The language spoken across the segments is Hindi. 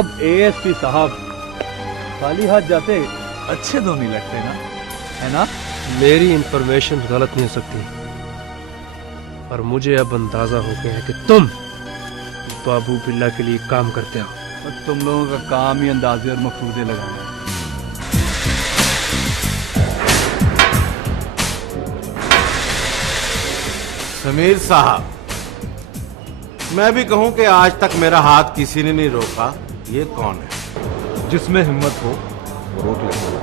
अब एएसपी साहब खाली हाथ जाते अच्छे तो नहीं लगते ना, है ना? मेरी इंफॉर्मेशन गलत नहीं हो सकती, पर मुझे अब अंदाजा हो गया है कि तुम बाबू बिल्ला के लिए काम करते हो। और तुम लोगों का काम ही अंदाजे और मफरूदे लगाना है। समीर साहब, मैं भी कहूं कि आज तक मेरा हाथ किसी ने नहीं रोका। ये कौन है? जिसमें हिम्मत हो वो रोक ले।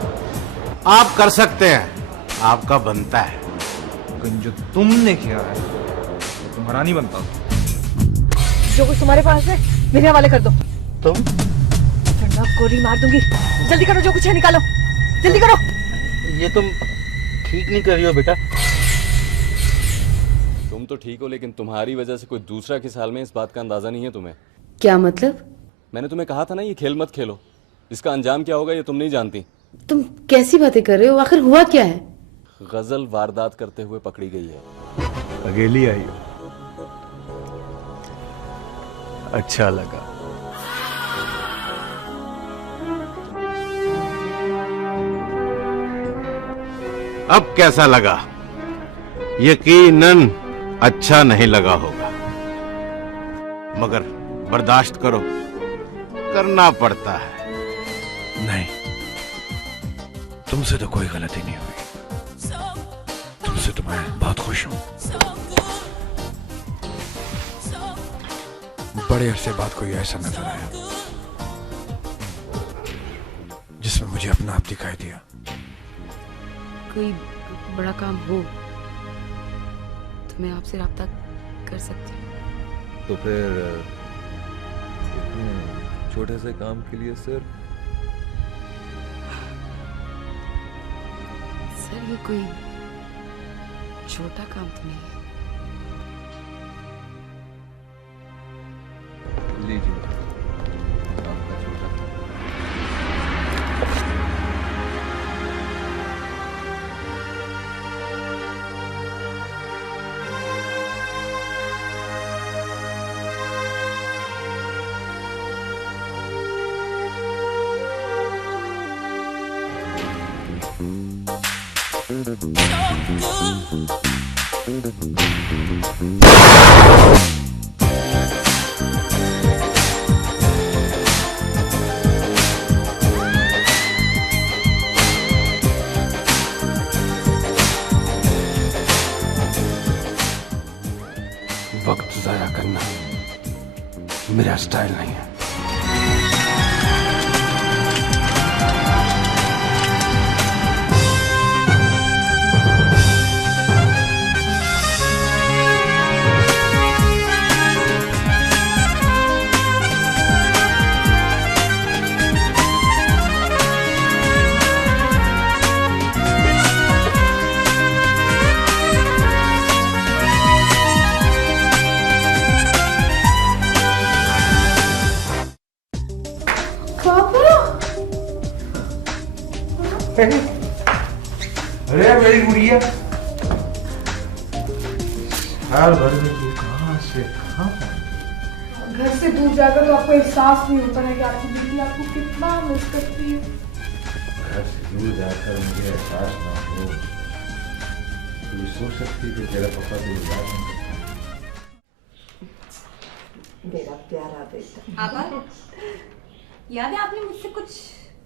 आप कर सकते हैं, आपका बनता है। लेकिन जो तुमने किया है वो तुम्हारा नहीं बनता। जो कुछ तुम्हारे पास है मेरे हवाले कर दो। तुम? वरना गोली मार दूंगी। जल्दी करो, जो कुछ है निकालो, जल्दी करो। ये तुम ठीक नहीं कर रही हो बेटा। तुम तो ठीक हो, लेकिन तुम्हारी वजह से कोई दूसरा किस हाल में, इस बात का अंदाजा नहीं है तुम्हें। क्या मतलब? मैंने तुम्हें कहा था ना, ये खेल मत खेलो। इसका अंजाम क्या होगा ये तुम नहीं जानती। तुम कैसी बातें कर रहे हो? आखिर हुआ क्या है? गजल वारदात करते हुए पकड़ी गई है। अकेली आई हो? अच्छा लगा। अब कैसा लगा? यकीनन अच्छा नहीं लगा होगा, मगर बर्दाश्त करो, करना पड़ता है। नहीं, तुमसे तो कोई गलती नहीं हुई। तुमसे तो मैं बहुत खुश हूं। बड़े अरसे बाद कोई ऐसा नजर आया जिसमें मुझे अपना आप दिखाई दिया। कोई बड़ा काम हो तो मैं आपसे राब्ता कर सकती हूँ। तो फिर इतने छोटे से काम के लिए सर ये कोई छोटा काम तो नहीं है। लीजिए आपका छोटा काम। वक्त जाया करना मेरा स्टाइल नहीं है। अरे मेरी गुड़िया, साल भर में तू कहाँ से कहाँ? घर से दूर जाकर तो आपको एहसास नहीं होता है कि आपकी बेटी आपको कितना मिस करती है। घर से दूर जाकर मुझे एहसास ना हो, तू सोच सकती कि तेरा पापा तुझे याद नहीं करता। मेरा प्यारा बेटा। आबा, याद है आपने मुझसे कुछ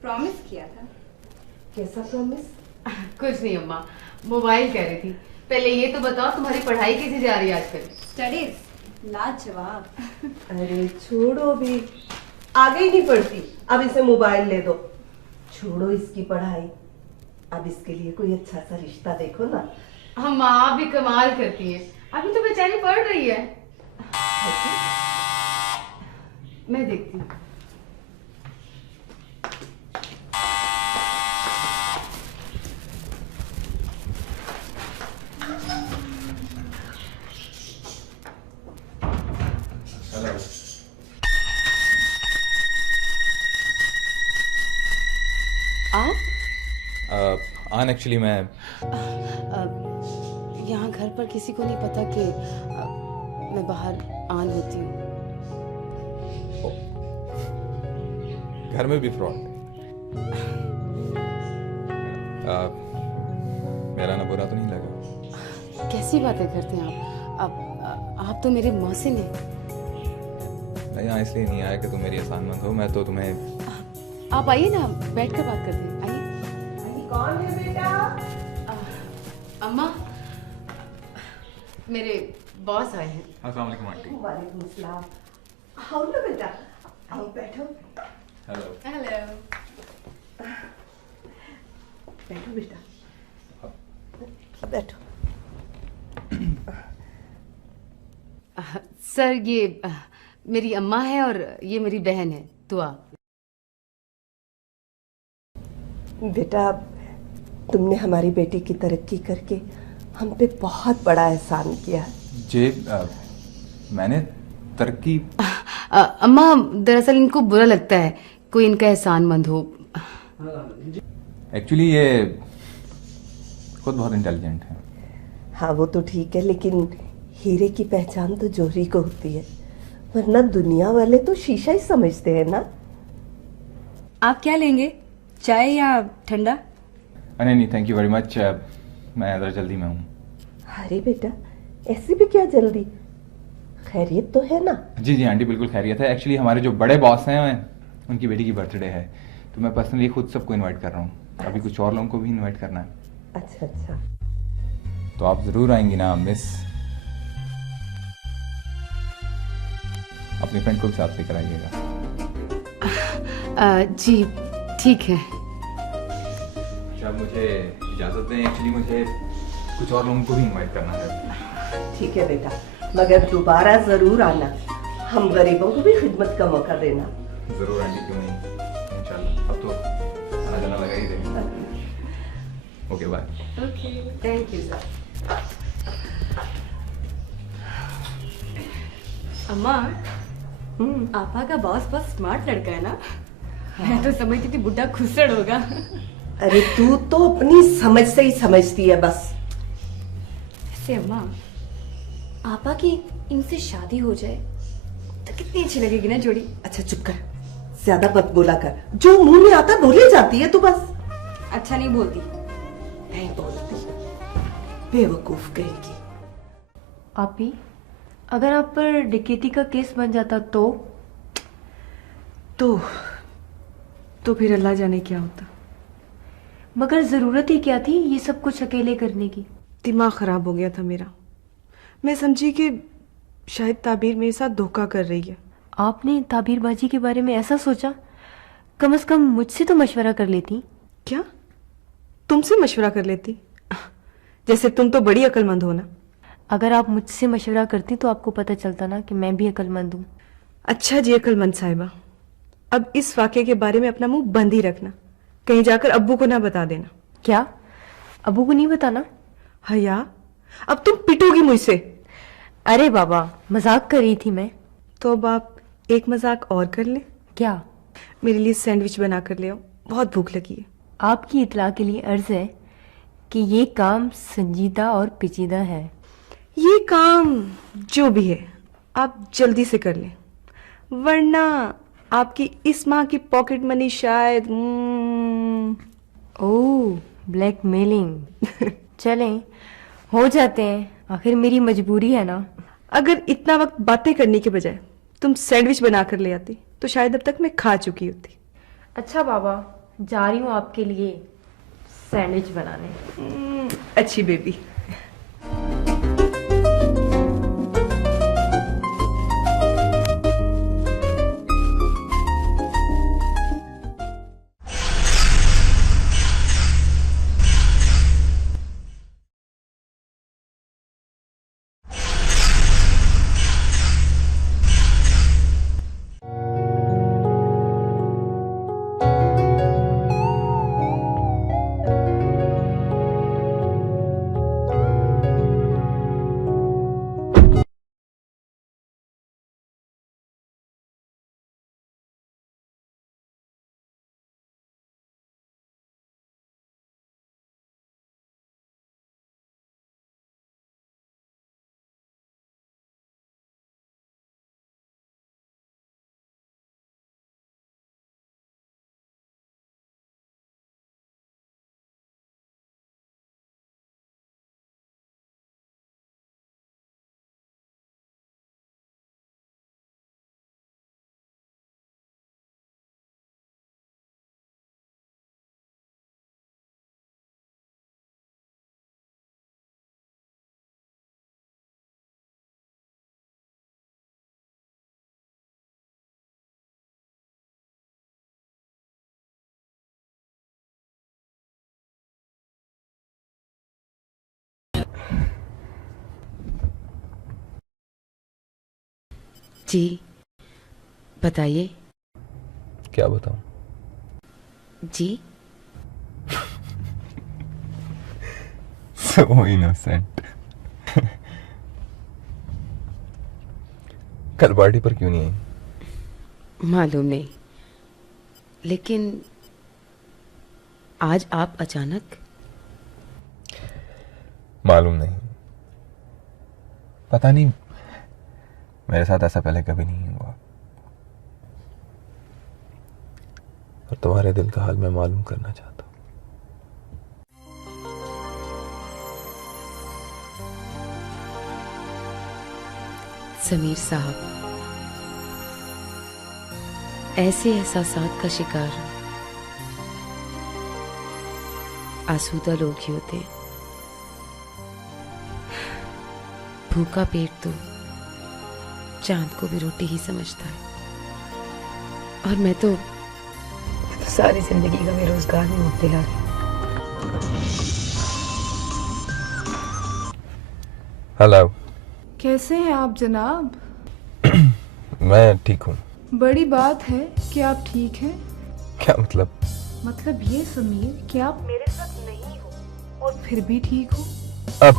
प्रॉमिस किया था? कैसा प्रॉमिस? कुछ नहीं अम्मा, मोबाइल कह रही थी। पहले ये तो बताओ तुम्हारी पढ़ाई कैसी जा रही है आजकल? स्टडीज लाजवाब। अरे छोड़ो भी, आगे ही नहीं पढ़ती, अब इसे मोबाइल ले दो। छोड़ो इसकी पढ़ाई, अब इसके लिए कोई अच्छा सा रिश्ता देखो ना। अम्मा आप भी कमाल करती हैं, अभी तो बेचारी पढ़ रही है। मैं देखती हूँ। आन एक्चुअली मैं यहाँ घर पर किसी को नहीं पता कि मैं बाहर आन होती हूँ। घर में भी फ्रॉड। मेरा ना बुरा तो नहीं लगा? कैसी बातें करते हैं आप? आप तो मेरे मौसिन हैं। मैं यहाँ इसलिए नहीं आया कि तुम मेरी असानमंद हो। मैं तो तुम्हें... आप आइए ना, बैठ कर बात करते हैं। आइए। कौन है बेटा? अम्मा, मेरे बॉस आए हैं। अस्सलाम वालेकुम आंटी। वालेकुम सलाम। आओ ना बेटा, आओ बैठो। हेलो। हेलो। बैठो बेटा, बैठो। सर, ये मेरी अम्मा है और ये मेरी बहन है तुआ। बेटा, तुमने हमारी बेटी की तरक्की करके हम पे बहुत बड़ा एहसान किया है। जी, मैंने तरक्की... अम्मा, दरअसल इनको बुरा लगता है कोई इनका एहसानमंद हो। एक्चुअली ये खुद बहुत इंटेलिजेंट है। हाँ, वो तो ठीक है, लेकिन हीरे की पहचान तो जोहरी को होती है, वरना दुनिया वाले तो शीशा ही समझते हैं ना। आप क्या लेंगे, चाय या ठंडा? नहीं नहीं, थैंक यू वेरी मच। मैं ज़रा जल्दी में हूँ। अरे बेटा, ऐसी भी क्या जल्दी? खैरियत तो है ना? जी जी आंटी, बिल्कुल खैरियत है। एक्चुअली हमारे जो बड़े बॉस हैं उनकी बेटी की बर्थडे है, तो मैं पर्सनली खुद सबको इनवाइट कर रहा हूँ। अभी कुछ और लोगों को भी इनवाइट करना है। अच्छा अच्छा। तो आप ज़रूर आएंगी ना मिस? अपनी फ्रेंड को भी साथ लेकर आइएगा। जी ठीक है। अच्छा, मुझे इजाज़त दें। एक्चुअली मुझे कुछ और लोगों को भी इनवाइट करना है। ठीक है बेटा, मगर दोबारा जरूर आना। हम गरीबों को भी खिदमत का मौका देना। ज़रूर आंटी, क्यों नहीं, इंशाल्लाह। अब तो आना जाना लगा ही रहेगा। Okay, bye. Okay, thank you sir. अम्मा, आपा का बॉस बहुत स्मार्ट लड़का है ना? मैं तो समझती थी बुढ़ा खुसड़ होगा। अरे तू तो अपनी समझ से ही समझती है बस। वैसे अम्मा, आपा की इनसे शादी हो जाए तो कितनी अच्छी लगेगी ना जोड़ी। अच्छा चुप कर, ज्यादा मत बोला कर। जो मुंह में आता बोली जाती है तू बस। अच्छा नहीं बोलती? नहीं बोलती, बेवकूफ कहेगी। आपी, अगर आप पर डकैती का केस बन जाता तो फिर अल्लाह जाने क्या होता। मगर जरूरत ही क्या थी ये सब कुछ अकेले करने की? दिमाग खराब हो गया था मेरा। मैं समझी कि शायद ताबीर मेरे साथ धोखा कर रही है। आपने ताबीरबाजी के बारे में ऐसा सोचा? कम से कम मुझसे तो मशवरा कर लेती। क्या? तुमसे मशवरा कर लेती? जैसे तुम तो बड़ी अक्लमंद हो ना। अगर आप मुझसे मशवरा करती तो आपको पता चलता ना कि मैं भी अक्लमंद हूँ। अच्छा जी अक्लमंद साहिबा, अब इस वाक़े के बारे में अपना मुंह बंद ही रखना, कहीं जाकर अब्बू को ना बता देना। क्या? अब्बू को नहीं बताना? हया, अब तुम पिटोगी मुझसे। अरे बाबा, मजाक कर रही थी मैं। तो अब आप एक मजाक और कर लें। क्या? मेरे लिए सैंडविच बना कर ले आओ, बहुत भूख लगी है। आपकी इतला के लिए अर्ज है कि ये काम संजीदा और पेचीदा है। ये काम जो भी है आप जल्दी से कर लें, वरना आपकी इस माह की पॉकेट मनी शायद ओह, ब्लैकमेलिंग। चलें, हो जाते हैं, आखिर मेरी मजबूरी है ना। अगर इतना वक्त बातें करने के बजाय तुम सैंडविच बना कर ले आती तो शायद अब तक मैं खा चुकी होती। अच्छा बाबा, जा रही हूँ आपके लिए सैंडविच बनाने। अच्छी बेबी। जी बताइए। क्या बताऊं? जी सो इनोसेंट। कल पार्टी पर क्यों नहीं आई? मालूम नहीं, लेकिन आज आप अचानक। मालूम नहीं, पता नहीं, मेरे साथ ऐसा पहले कभी नहीं हुआ। और तुम्हारे दिल का हाल मैं मालूम करना चाहता हूं। समीर साहब, ऐसे एहसासात का शिकार आसूदा लोग ही होते हैं। भूखा पेट तो चांद को भी रोटी ही समझता है, और मैं तो सारी जिंदगी का बेरोजगार में मुब्तला रही। हेलो। कैसे हैं आप जनाब? मैं ठीक हूँ। बड़ी बात है कि आप ठीक हैं। क्या मतलब? मतलब ये समीर कि आप मेरे साथ नहीं हो और फिर भी ठीक हो। अब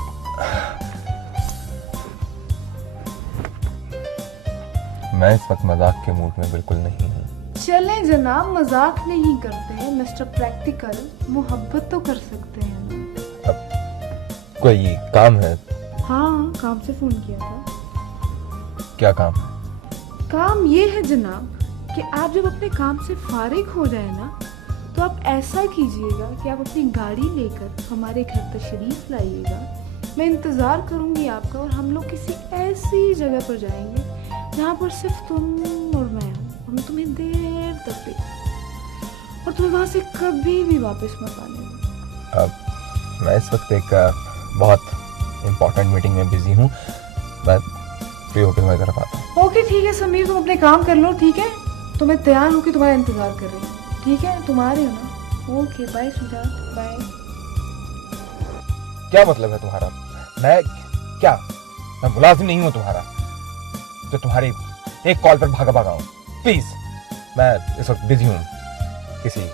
मैं इस वक्त मजाक के मूड में बिल्कुल नहीं हूँ। चलें जनाब, मजाक नहीं करते मिस्टर प्रैक्टिकल, मोहब्बत तो कर सकते हैं ना। अब कोई काम है? हाँ, काम से फोन किया था। क्या काम है? काम ये है जनाब कि आप जब अपने काम से फारिग हो जाए ना, तो आप ऐसा कीजिएगा कि आप अपनी गाड़ी लेकर हमारे घर तशरीफ लाइएगा। मैं इंतज़ार करूंगी आपका, और हम लोग किसी ऐसी जगह पर जाएंगे जहाँ पर सिर्फ तुम और मैं हूँ। हम तुम्हें देर तक देखें और तुम्हें वहाँ से कभी भी वापस मत आने दें। अब मैं इस वक्त एक बहुत इम्पोर्टेंट मीटिंग में बिजी हूँ। मैं फ्री होकर तुम्हारी तरफ आता हूँ। ओके ठीक है समीर, तुम अपने काम कर लो, ठीक है? तो मैं तैयार हूँ कि तुम्हारा इंतजार कर रही हूँ, ठीक है? तुम आ रहे हो ना? Okay bye Sujat, bye. क्या मतलब है तुम्हारा? मैं मुलाजिम नहीं हूँ तुम्हारा तो तुम्हारी एक कॉल पर भागा भागा हूँ। प्लीज, मैं इस वक्त बिजी हूँ किसी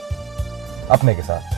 अपने के साथ।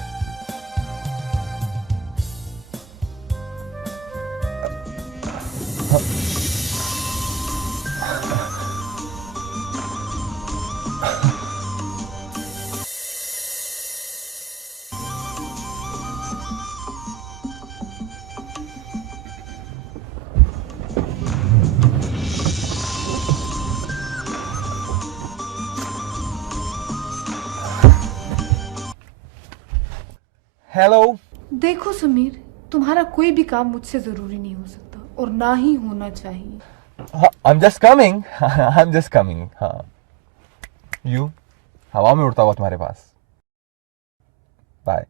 हेलो। देखो समीर, तुम्हारा कोई भी काम मुझसे जरूरी नहीं हो सकता और ना ही होना चाहिए। I'm just coming. I'm just coming. हाँ, you हवा में उड़ता हुआ तुम्हारे पास। बाय।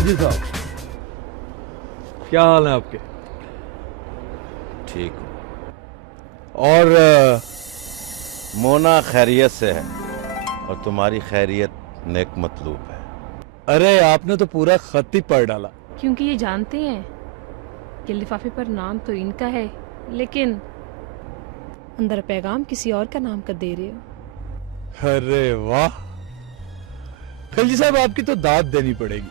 जी साहब, क्या हाल है आपके? ठीक हूँ। और मोना खैरियत से है, और तुम्हारी खैरियत नेक मतलूब है। अरे आपने तो पूरा खत ही पढ़ डाला। क्योंकि ये जानते हैं कि लिफाफे पर नाम तो इनका है, लेकिन अंदर पैगाम किसी और का नाम कर दे रहे हो। अरे वाह खलजी साहब, आपकी तो दाद देनी पड़ेगी।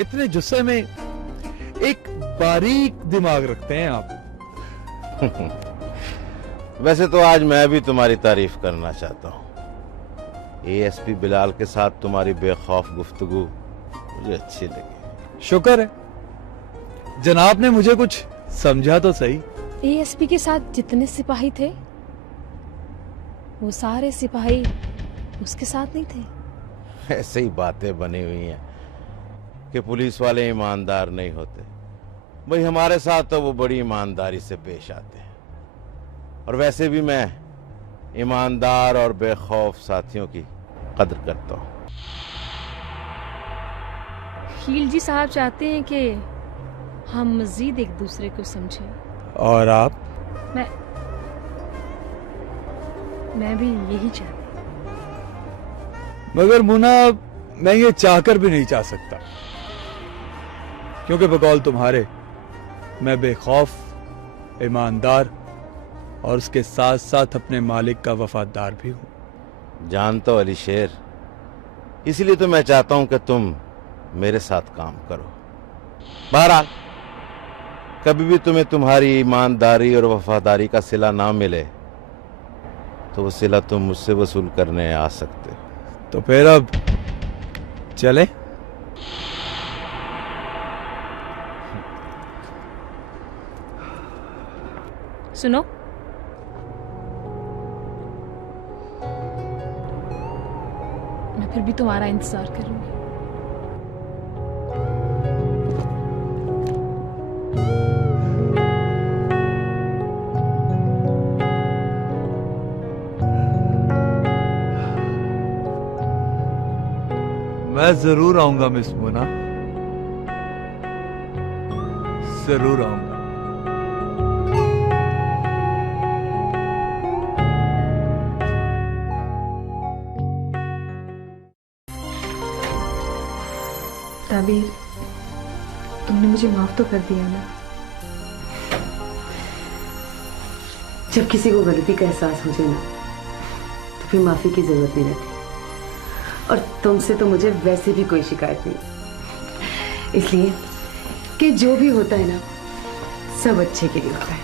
इतने जुस्से में एक बारीक दिमाग रखते हैं आप। वैसे तो आज मैं भी तुम्हारी तारीफ करना चाहता हूँ। एएसपी बिलाल के साथ तुम्हारी बेखौफ गुफ्तगू मुझे अच्छी लगी। शुक्र है जनाब ने मुझे कुछ समझा तो सही। एएसपी के साथ जितने सिपाही थे वो सारे सिपाही उसके साथ नहीं थे। ऐसे ही बातें बनी हुई हैं कि पुलिस वाले ईमानदार नहीं होते। भाई हमारे साथ तो वो बड़ी ईमानदारी से पेश आते हैं, और वैसे भी मैं ईमानदार और बेखौफ साथियों की कद्र करता हूँ। खीलजी साहब चाहते हैं कि हम मजीद एक दूसरे को समझें। और आप? मैं भी यही चाहती। मगर मुना, मैं ये चाहकर भी नहीं चाह सकता, क्योंकि बकौल तुम्हारे मैं बेखौफ, ईमानदार और उसके साथ साथ अपने मालिक का वफादार भी हूं। जानता हो अली शेर, इसलिए तो मैं चाहता हूं कि तुम मेरे साथ काम करो। बहरहाल कभी भी तुम्हें तुम्हारी ईमानदारी और वफादारी का सिला ना मिले तो वो सिला तुम मुझसे वसूल करने आ सकते हो। तो फिर अब चले? सुनो, मैं फिर भी तुम्हारा इंतजार करूंगी। मैं जरूर आऊंगा मिस मुना, जरूर आऊंगा। ताबीर, तुमने मुझे माफ तो कर दिया ना? जब किसी को गलती का एहसास हो जाए ना, तो फिर माफी की जरूरत नहीं रहती। और तुमसे तो मुझे वैसे भी कोई शिकायत नहीं, इसलिए कि जो भी होता है ना, सब अच्छे के लिए होता है।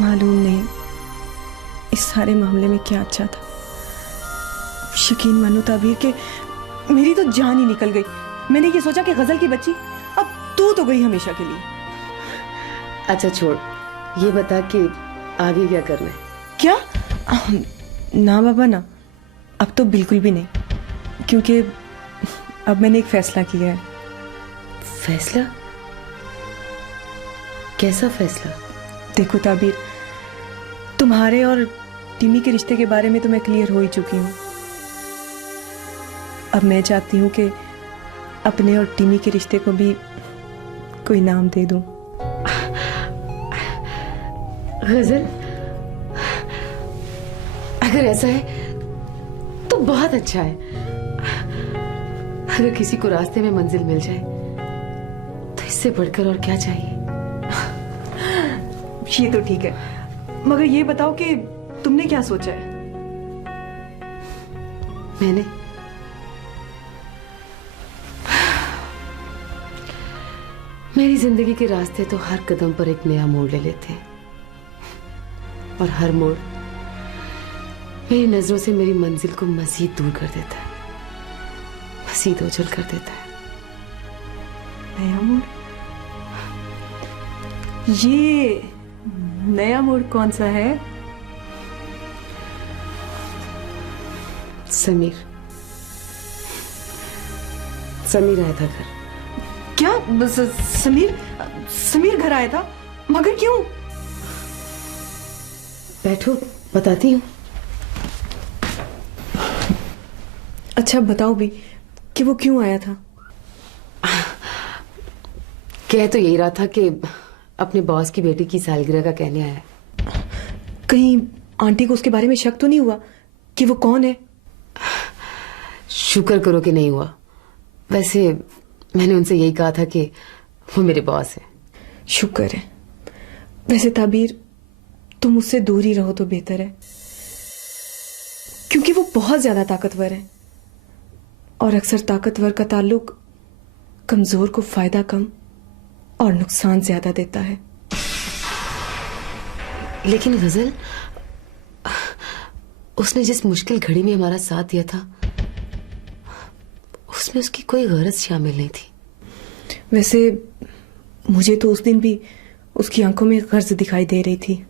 मालूम नहीं इस सारे मामले में क्या अच्छा था। यकीन मानो ताबीर के मेरी तो जान ही निकल गई। मैंने ये सोचा कि गजल की बच्ची अब तू तो गई हमेशा के लिए। अच्छा छोड़, ये बता कि आगे क्या करना है? क्या? ना बाबा ना, अब तो बिल्कुल भी नहीं, क्योंकि अब मैंने एक फैसला किया है। फैसला? कैसा फैसला? देखो ताबीर, तुम्हारे और टिमी के रिश्ते के बारे में तो मैं क्लियर हो ही चुकी हूँ। अब मैं चाहती हूँ कि अपने और टिमी के रिश्ते को भी कोई नाम दे दूं। गजल, अगर ऐसा है तो बहुत अच्छा है। अगर किसी को रास्ते में मंजिल मिल जाए तो इससे बढ़कर और क्या चाहिए? ये तो ठीक है, मगर ये बताओ कि तुमने क्या सोचा है? मैंने मेरी जिंदगी के रास्ते तो हर कदम पर एक नया मोड़ ले लेते हैं, और हर मोड़ मेरी नजरों से मेरी मंजिल को मजीद दूर कर देता है, मजीद ओझल कर देता है। नया मोड़? ये नया मोड़ कौन सा है? समीर आया था घर। क्या? समीर घर आया था? मगर क्यों? बैठो, बताती हूँ। अच्छा बताओ भी कि वो क्यों आया था? कह तो यही रहा था कि अपने बॉस की बेटी की सालगिरह का कहने आया है। कहीं आंटी को उसके बारे में शक तो नहीं हुआ कि वो कौन है? शुक्र करो कि नहीं हुआ। वैसे मैंने उनसे यही कहा था कि वो मेरे बॉस हैं। शुक्र है। वैसे ताबीर, तुम उससे दूर ही रहो तो बेहतर है, क्योंकि वो बहुत ज्यादा ताकतवर है, और अक्सर ताकतवर का ताल्लुक कमजोर को फायदा कम और नुकसान ज्यादा देता है। लेकिन गजल, उसने जिस मुश्किल घड़ी में हमारा साथ दिया था, उसमें उसकी कोई गरज शामिल नहीं थी। वैसे मुझे तो उस दिन भी उसकी आंखों में गर्ज दिखाई दे रही थी।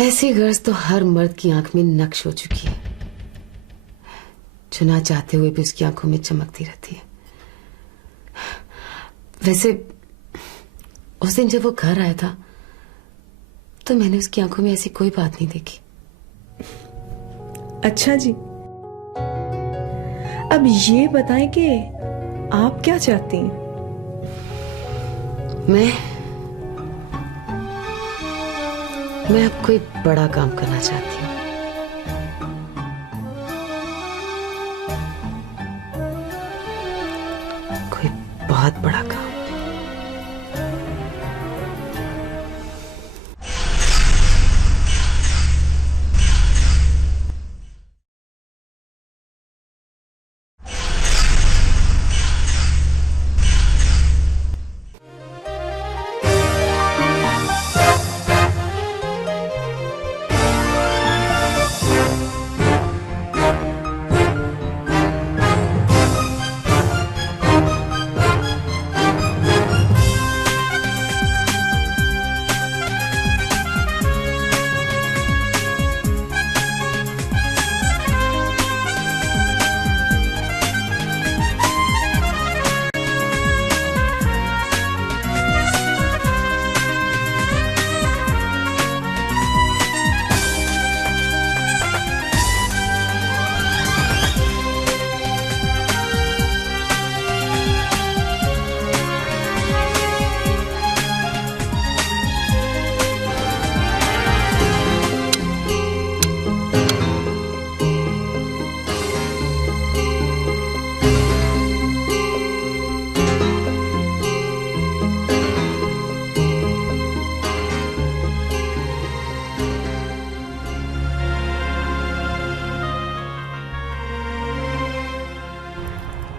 ऐसी गर्ज तो हर मर्द की आंख में नक्श हो चुकी है, जो ना चाहते हुए भी उसकी आंखों में चमकती रहती है। वैसे उस दिन जब वो घर आया था तो मैंने उसकी आंखों में ऐसी कोई बात नहीं देखी। अच्छा जी। अब ये बताएं कि आप क्या चाहती हैं? मैं अब कोई बड़ा काम करना चाहती हूँ। कोई बहुत बड़ा काम।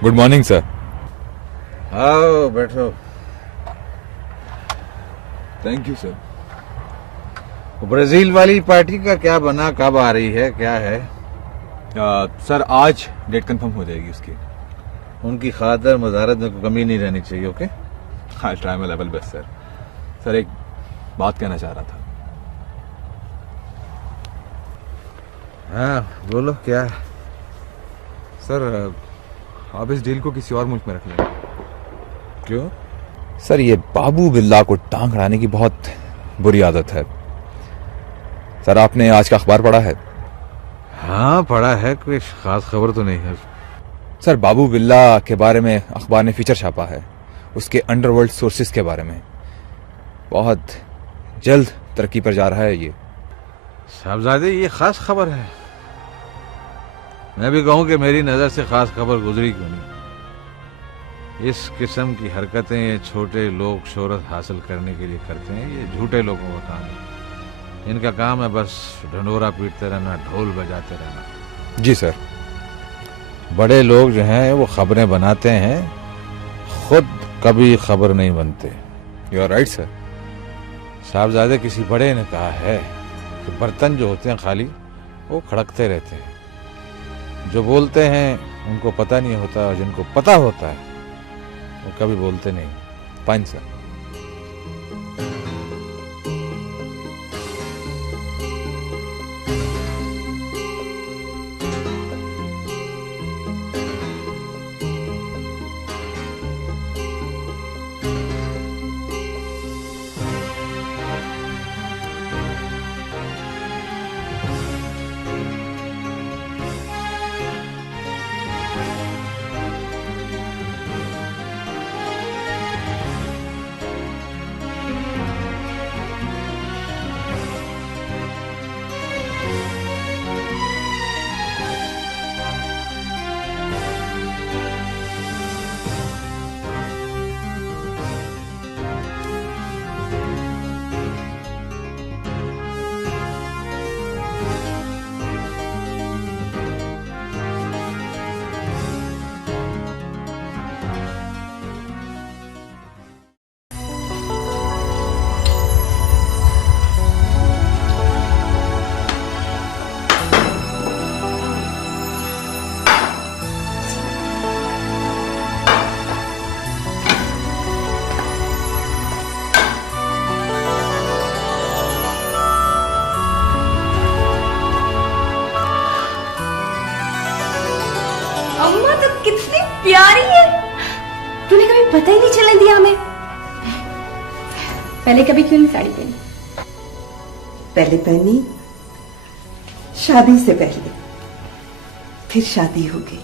Good morning sir. आओ बैठो। Thank you sir. ब्राजील वाली पार्टी का क्या बना, कब आ रही है, क्या है? सर आज डेट कंफर्म हो जाएगी उसकी। उनकी खातर मज़ारत में कोई कमी नहीं रहनी चाहिए। ओके, हाँ try my level best sir. Sir एक बात कहना चाह रहा था। हाँ बोलो, क्या? सर आप इस डील को किसी और मुल्क में रख लें। क्यों? सर ये बाबू बिल्ला को टांग अड़ाने की बहुत बुरी आदत है। सर आपने आज का अखबार पढ़ा है? हाँ पढ़ा है, कोई खास खबर तो नहीं है। सर बाबू बिल्ला के बारे में अखबार ने फीचर छापा है, उसके अंडरवर्ल्ड सोर्सेज के बारे में। बहुत जल्द तरक्की पर जा रहा है ये। साहबजादे ये खास खबर है। मैं भी कहूं कि मेरी नजर से खास खबर गुजरी क्यों नहीं। इस किस्म की हरकतें ये छोटे लोग शोहरत हासिल करने के लिए करते हैं। ये झूठे लोगों का काम है। इनका काम है बस ढंढोरा पीटते रहना, ढोल बजाते रहना। जी सर। बड़े लोग जो हैं वो खबरें बनाते हैं, खुद कभी खबर नहीं बनते। You are right sir. साहबजादे किसी बड़े ने कहा है कि बर्तन जो होते हैं खाली वो खड़कते रहते हैं। जो बोलते हैं उनको पता नहीं होता, और जिनको पता होता है वो कभी बोलते नहीं। Fine sir. अम्मा तो कितनी प्यारी है। तूने कभी पता ही नहीं चलने दिया हमें। पहले कभी क्यों नहीं साड़ी पहनी? पहले पहनी शादी से पहले, फिर शादी हो गई।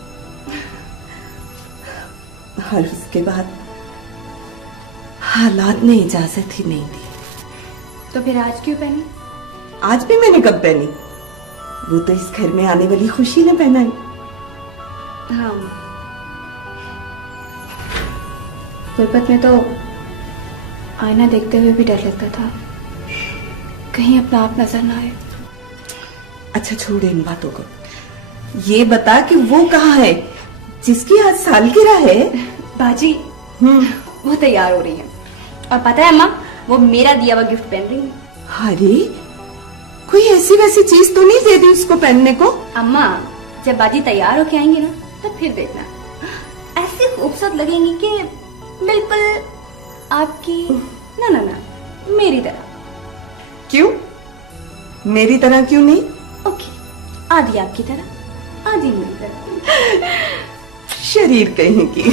और उसके बाद हालात ने इजाजत ही नहीं दी। तो फिर आज क्यों पहनी? आज भी मैंने कब पहनी? वो तो इस घर में आने वाली खुशी ने पहनाई। हाँ, गुरबत में तो आईना देखते हुए भी डर लगता था, कहीं अपना आप नजर ना आए। अच्छा छोड़ इन बातों को, ये बता कि वो कहाँ है जिसकी आज सालगिरह है? बाजी वो तैयार हो रही है, और पता है अम्मा, वो मेरा दिया हुआ गिफ्ट पहन रही है। अरे कोई ऐसी वैसी चीज तो नहीं दे दी उसको पहनने को? अम्मा जब बाजी तैयार होके आएंगी ना, तब फिर देखना, ऐसी खूबसूरत लगेंगी कि बिल्कुल आपकी ना ना ना मेरी तरह। क्यों मेरी तरह क्यों नहीं? ओके, आधी आपकी तरह आधी मेरी तरह। शरीर कहीं की।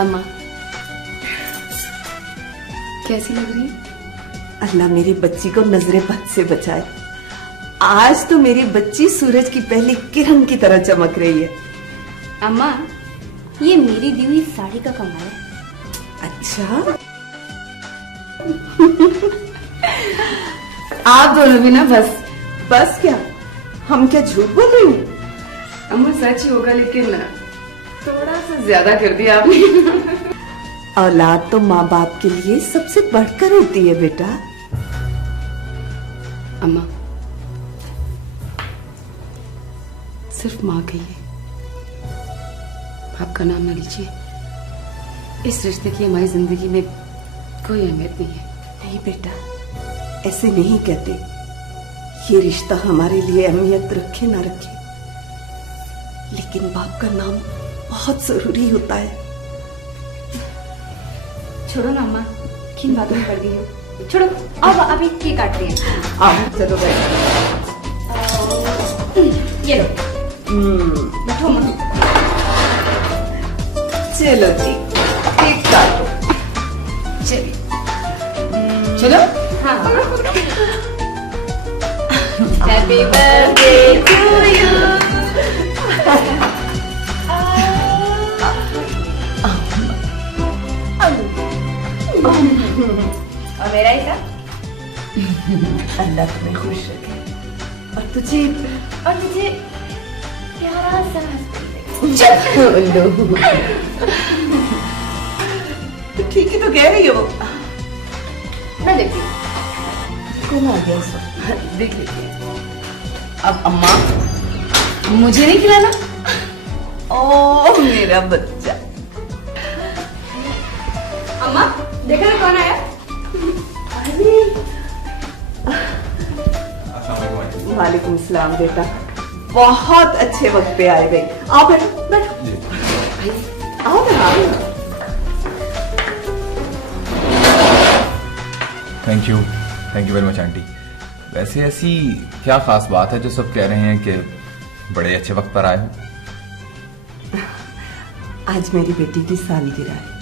अम्मा कैसी लग रही? अल्लाह मेरी बच्ची को नजरे बद से बचाए। आज तो मेरी बच्ची सूरज की पहली किरण की तरह चमक रही है। अम्मा ये मेरी दी हुई साड़ी का कमाल है। अच्छा आप दोनों भी ना बस क्या, हम क्या झूठ बोल रही हूँ? अम्मा सच ही होगा, लेकिन थोड़ा सा ज्यादा कर दिया आपने। औलाद तो माँ बाप के लिए सबसे बढ़कर होती है बेटा। अम्मा सिर्फ माँ कहिए, आपका नाम न लीजिए। इस रिश्ते की हमारी जिंदगी में कोई अहमियत नहीं है। नहीं बेटा, ऐसे नहीं कहते। ये रिश्ता हमारे लिए अहमियत रखे ना रखे, लेकिन बाप का नाम बहुत जरूरी होता है। छोड़ो ना अम्मा, किन बातों में पड़ गई हो। छोड़ो, अब अभी केक काटते हैं। आओ चलो बैठो। ये लो, बैठो अम्मा। चलो जी केक काटो। चलिए चलो। हाँ। Happy birthday to you. और मेरा हिस्सा? अल्लाह तुम्हें खुश रखे और तुझे प्यारा सा तो ठीक ही तो कह रही हो। मैं देखती हूँ कौन आ गया इस वक्त? देख लीजिए। अब अम्मा मुझे नहीं खिलाना? ओ मेरा बच्चा। अम्मा देखा ना कौन आया? अरे वालेकुम सलाम बेटा, बहुत अच्छे वक्त पे आए गए। आओ बैठो बैठो। आओ ना। Thank you very much aunty. वैसे ऐसी क्या खास बात है जो सब कह रहे हैं कि बड़े अच्छे वक्त पर आए हो? आज मेरी बेटी की सालगिरह है।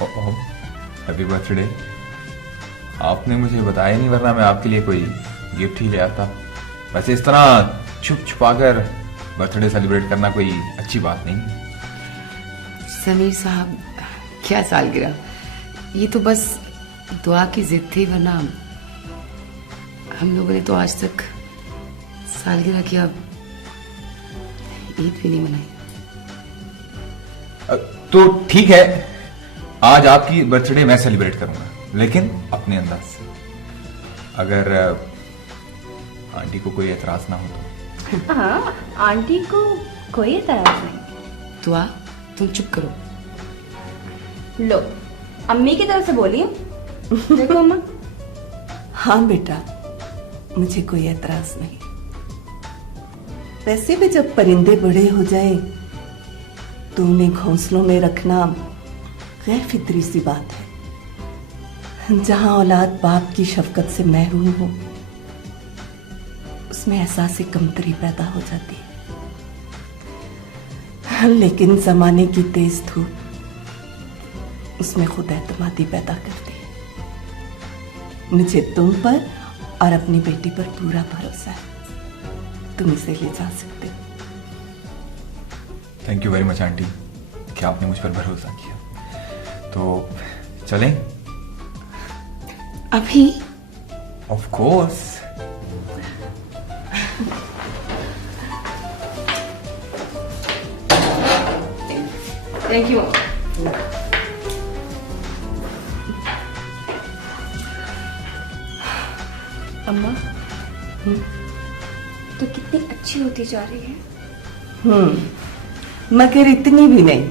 Happy birthday. आपने मुझे बताया नहीं, वरना मैं आपके लिए कोई गिफ्ट ही ले आता। वैसे इस तरह छुप छुपा कर बर्थडे सेलिब्रेट करना कोई अच्छी बात नहीं है। समीर साहब क्या सालगिरह, ये तो बस दुआ की जिद थी, वरना हम लोगों ने तो आज तक सालगिरह की अब ईद भी नहीं मनाई। तो ठीक है, आज आपकी बर्थडे मैं सेलिब्रेट करूंगा, लेकिन अपने अंदाज से। अगर आंटी को कोई एतराज ना हो तो। हाँ, आंटी को कोई एतराज नहीं। दुआ तुम चुप करो। लो अम्मी की तरफ से बोलिए। देखो अम्मा। हाँ बेटा, मुझे कोई एतराज नहीं। वैसे भी जब परिंदे बड़े हो जाएं, तो उन्हें घोंसलों में रखना गैर फितरी सी बात है। जहां औलाद बाप की शफकत से महरूम हो, उसमें एहसास कमतरी पैदा हो जाती है। लेकिन जमाने की तेज धूप उसमें खुद एतमादी पैदा करती है। मुझे तुम पर और अपनी बेटी पर पूरा भरोसा है। तुम इसे ले जा सकते हो। Thank you very much aunty कि आपने मुझ पर भरोसा किया। तो चलें? अभी? Of course. Thank you. अम्मा तो कितनी अच्छी होती जा रही है। मगर इतनी भी नहीं।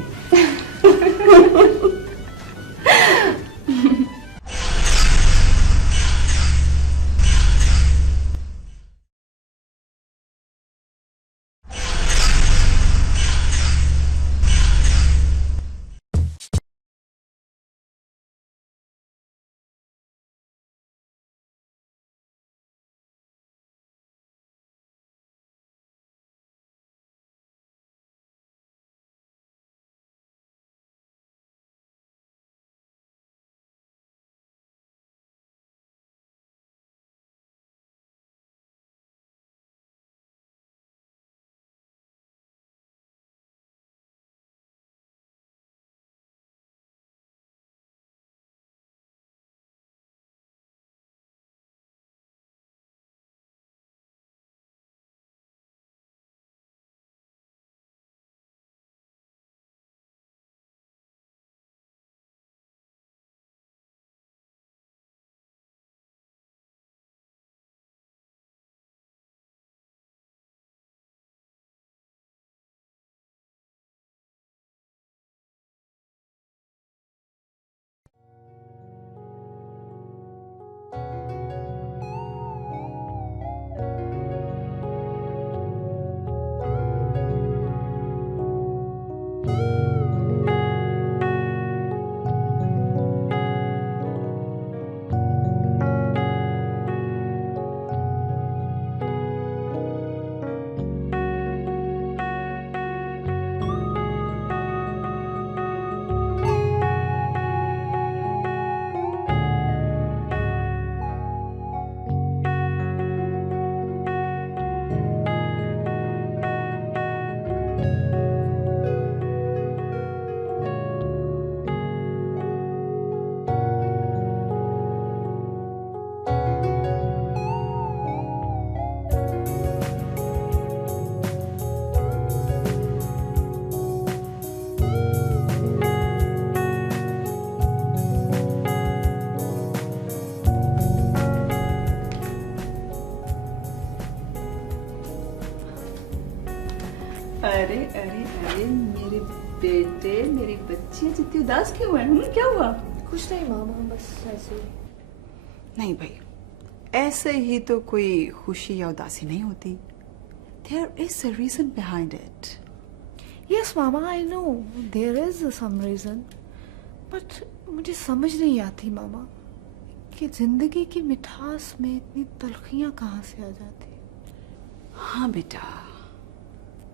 अरे अरे अरे मेरे बेटे, मेरी बच्ची जितनी उदास क्यों है? क्या हुआ? कुछ नहीं मामा, बस ऐसे ही। नहीं भाई, ऐसे ही तो कोई खुशी या उदासी नहीं होती। There is a reason behind it. Yes mama, I know there is some reason, but मुझे समझ नहीं आती मामा कि जिंदगी की मिठास में इतनी तलखियां कहाँ से आ जाती। हाँ बेटा,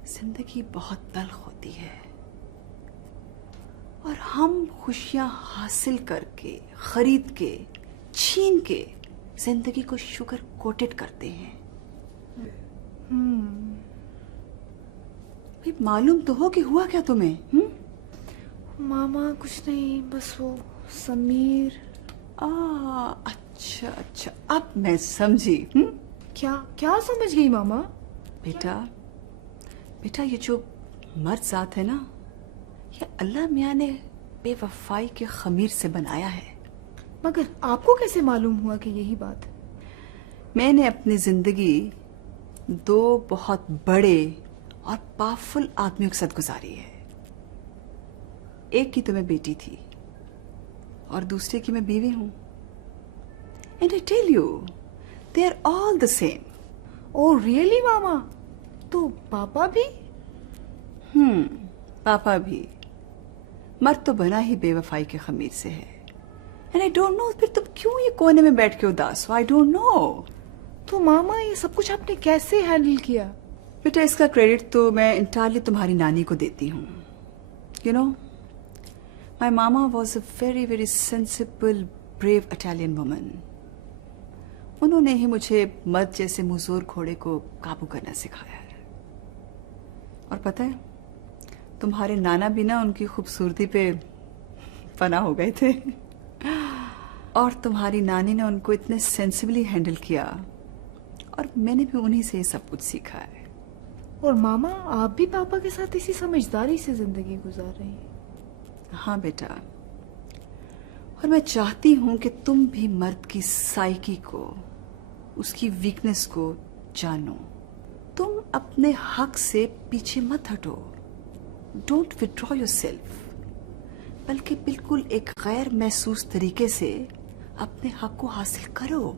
जिंदगी बहुत तल्ख होती है और हम खुशियां हासिल करके, खरीद के, छीन के जिंदगी को शुगर कोटेड करते हैं। भाई मालूम तो हो कि हुआ क्या तुम्हें? मामा कुछ नहीं, बस वो समीर। अच्छा अच्छा, अब मैं समझी। क्या क्या समझ गई मामा? बेटा ये जो मर्द जात है ना, ये अल्लाह मियाँ ने बेवफाई के खमीर से बनाया है। मगर आपको कैसे मालूम हुआ कि यही बात है? मैंने अपनी जिंदगी दो बहुत बड़े और पावरफुल आदमियों के साथ गुजारी है। एक की तो मैं बेटी थी और दूसरे की मैं बीवी हूं। And I tell you, they are all the same. Oh really मामा? तो पापा भी? पापा भी। मर्द तो बना ही बेवफाई के खमीर से है। एंड आई डोंट नो फिर तुम क्यों ये कोने में बैठ के उदास हो। I don't know. तो मामा ये सब कुछ आपने कैसे हैंडल किया? बेटा इसका क्रेडिट तो मैं इंटायरली तुम्हारी नानी को देती हूँ। You know my mama was a very very sensible brave Italian woman. उन्होंने ही मुझे मर्द जैसे मुजोर घोड़े को काबू करना सिखाया है। और पता है तुम्हारे नाना भी ना उनकी खूबसूरती पे फना हो गए थे। और तुम्हारी नानी ने उनको इतने सेंसिबली हैंडल किया और मैंने भी उन्हीं से ये सब कुछ सीखा है। और मामा आप भी पापा के साथ इसी समझदारी से जिंदगी गुजार रही हैं। हाँ बेटा, और मैं चाहती हूं कि तुम भी मर्द की साइकी को, उसकी वीकनेस को जानो। तुम अपने हक से पीछे मत हटो। डोंट विथड्रॉ योरसेल्फ, बल्कि बिल्कुल एक गैर महसूस तरीके से अपने हक को हासिल करो।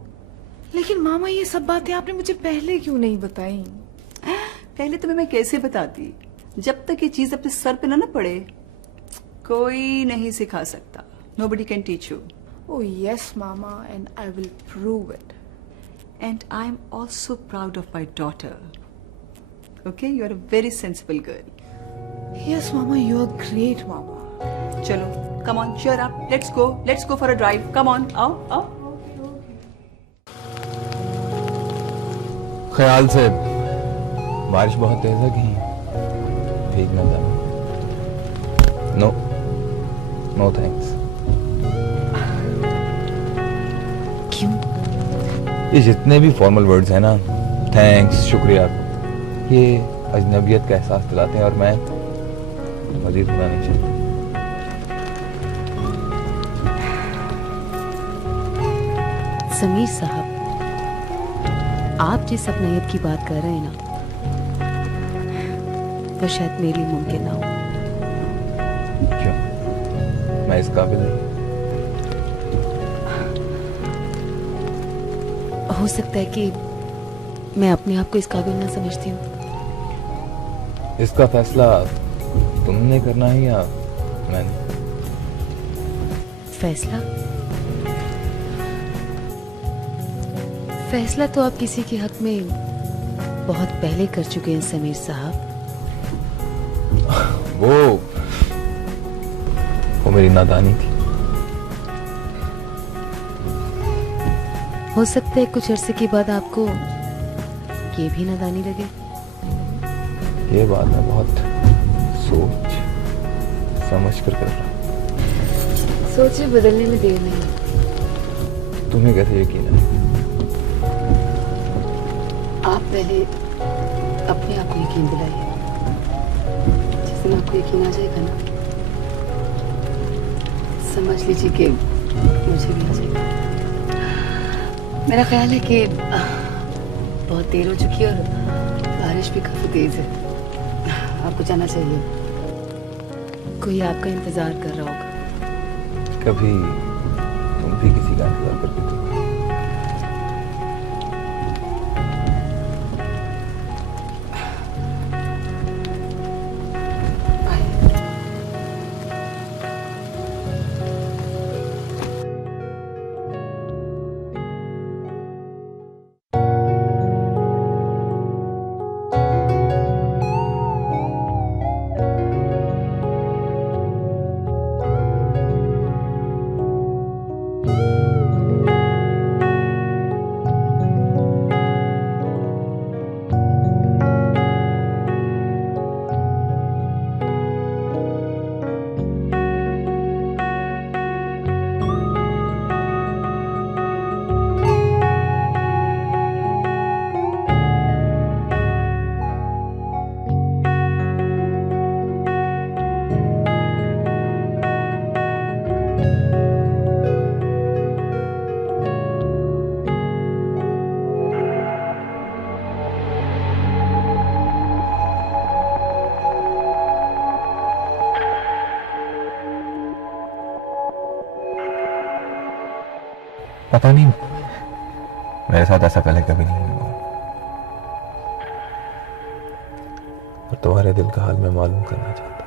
लेकिन मामा ये सब बातें आपने मुझे पहले क्यों नहीं बताई? पहले तुम्हें मैं कैसे बताती? जब तक ये चीज अपने सर पे ना पड़े कोई नहीं सिखा सकता। Nobody can teach you. Oh yes, Mama, and I will prove it. And I'm also proud of my daughter. Okay, you are a very sensible girl. Yes, Mama, you are great, Mama. चलो, come on, cheer up. Let's go. Let's go for a drive. Come on, आओ, आओ. ख्याल से बारिश बहुत तेज है, कहीं भीग ना जाए। No no thanks. क्यों? ये जितने भी फॉर्मल वर्ड्स हैं ना, थैंक्स, शुक्रिया, ये अजनबियत का एहसास दिलाते हैं और मैं मजीद होना नहीं चाहता। समीर साहब, आप जिस अपनायत की बात कर रहे हैं ना, वो शायद मेरे लिए मुमकिन ना हो। क्यों? मैं इस काबिल नहीं। हो सकता है कि मैं अपने आप को इस काबिल ना समझती हूँ। इसका फैसला तुमने करना है या मैंने? फैसला तो आप किसी के हक में बहुत पहले कर चुके हैं समीर साहब। वो मेरी नादानी थी। हो सकता है कुछ अरसे के बाद आपको ये भी नादानी लगे। ये बात मैं बहुत सोच समझ कर रहा हूँ। सोचे बदलने में देर नहीं। तुम्हें कैसे यकीन है? आप पहले अपने आप को यकीन दिलाइए। जिस दिन आपको यकीन आ जाएगा ना, समझ लीजिए कि मुझे भी आ जाएगा। मेरा ख्याल है कि बहुत देर हो चुकी है और बारिश भी काफी तेज है। आपको जाना चाहिए। कोई आपका इंतजार कर रहा होगा। कभी तुम भी किसी का इंतजार करती थी? पता नहीं, मेरे साथ ऐसा पहले कभी नहीं हुआ। और तुम्हारे दिल का हाल मैं मालूम करना चाहता हूँ।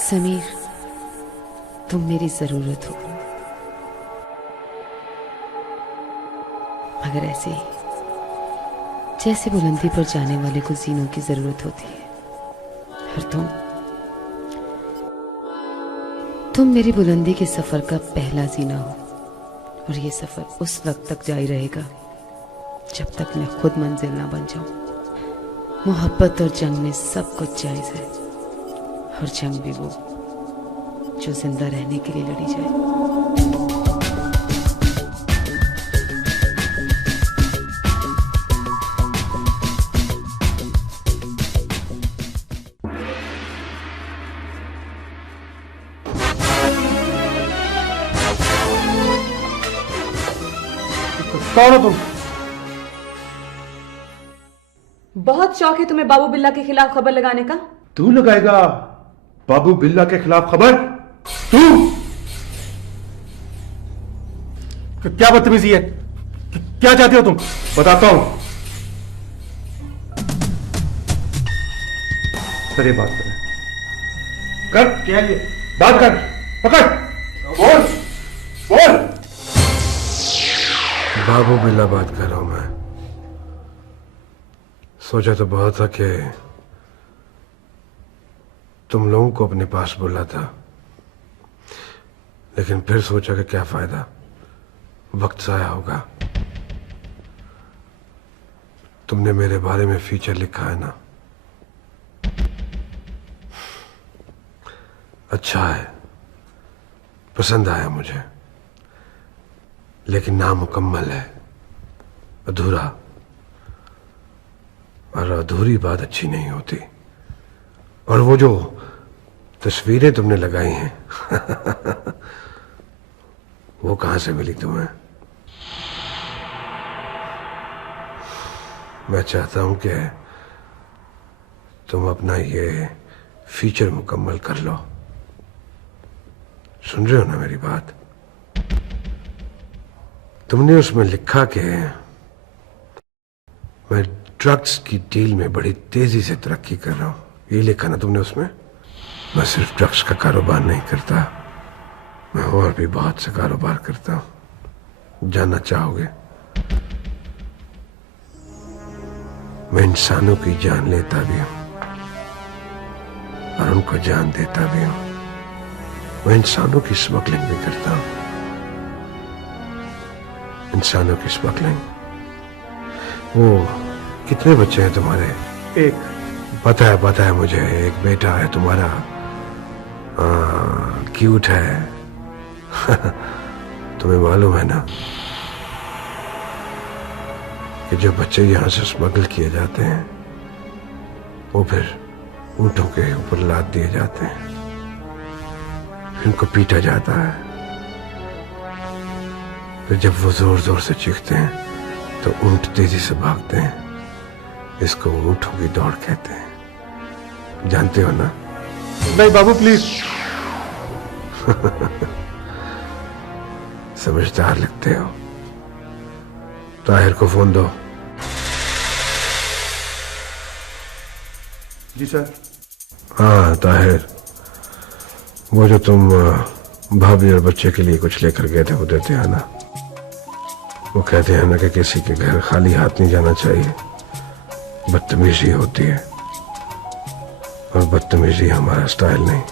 समीर, तुम मेरी जरूरत हो, मगर ऐसे ही जैसे बुलंदी पर जाने वाले को जीनों की जरूरत होती है। और तुम मेरी बुलंदी के सफर का पहला जीना हो, और ये सफर उस वक्त तक जारी रहेगा जब तक मैं खुद मंजिल ना बन जाऊं। मोहब्बत और जंग में सब कुछ जायज है, और जंग भी वो जो जिंदा रहने के लिए लड़ी जाए। कौन हो तुम? बहुत शौक है तुम्हें बाबू बिल्ला के खिलाफ खबर लगाने का। तू लगाएगा बाबू बिल्ला के खिलाफ खबर? तू? क्या बदतमीजी है? क्या चाहते हो तुम? बताता हूं। सर बात कर क्या ये? बात कर, पकड़, बोल बोल। बाबू बिल्ला बात कर रहा हूं मैं। सोचा तो बहुत था कि तुम लोगों को अपने पास बुला था, लेकिन फिर सोचा कि क्या फायदा, वक्त जाया होगा। तुमने मेरे बारे में फीचर लिखा है ना, अच्छा है, पसंद आया मुझे, लेकिन नामुकम्मल है, अधूरा, और अधूरी बात अच्छी नहीं होती। और वो जो तस्वीरें तुमने लगाई हैं वो कहां से मिली तुम्हें? मैं चाहता हूं कि तुम अपना ये फीचर मुकम्मल कर लो। सुन रहे हो ना मेरी बात? तुमने उसमें लिखा कि मैं ड्रग्स की डील में बड़ी तेजी से तरक्की कर रहा हूं, ये लिखा ना तुमने उसमें? मैं सिर्फ ड्रग्स का कारोबार नहीं करता, मैं और भी बहुत से कारोबार करता हूं। जानना चाहोगे? मैं इंसानों की जान लेता भी हूं और उनको जान देता भी हूं। मैं इंसानों की स्मगलिंग भी करता हूं। इंसानों की स्मगलिंग। वो कितने बच्चे हैं तुम्हारे? एक। पता है मुझे, एक बेटा है तुम्हारा, क्यूट है तुम्हें मालूम है ना कि जो बच्चे यहां से स्मगल किए जाते हैं वो फिर ऊंटों के ऊपर लाद दिए जाते हैं, इनको पीटा जाता है, फिर जब वो जोर जोर से चीखते हैं तो ऊंट तेजी से भागते हैं। इसको ऊंटों की दौड़ कहते हैं, जानते हो ना? नहीं बाबू प्लीज। समझदार लगते हो। ताहिर को फोन दो। जी सर। हाँ ताहिर, वो जो तुम भाभी और बच्चे के लिए कुछ लेकर गए थे वो देते हैं ना? वो कहते हैं ना कि किसी के घर खाली हाथ नहीं जाना चाहिए, बदतमीजी होती है, और बदतमीजी हमारा स्टाइल नहीं।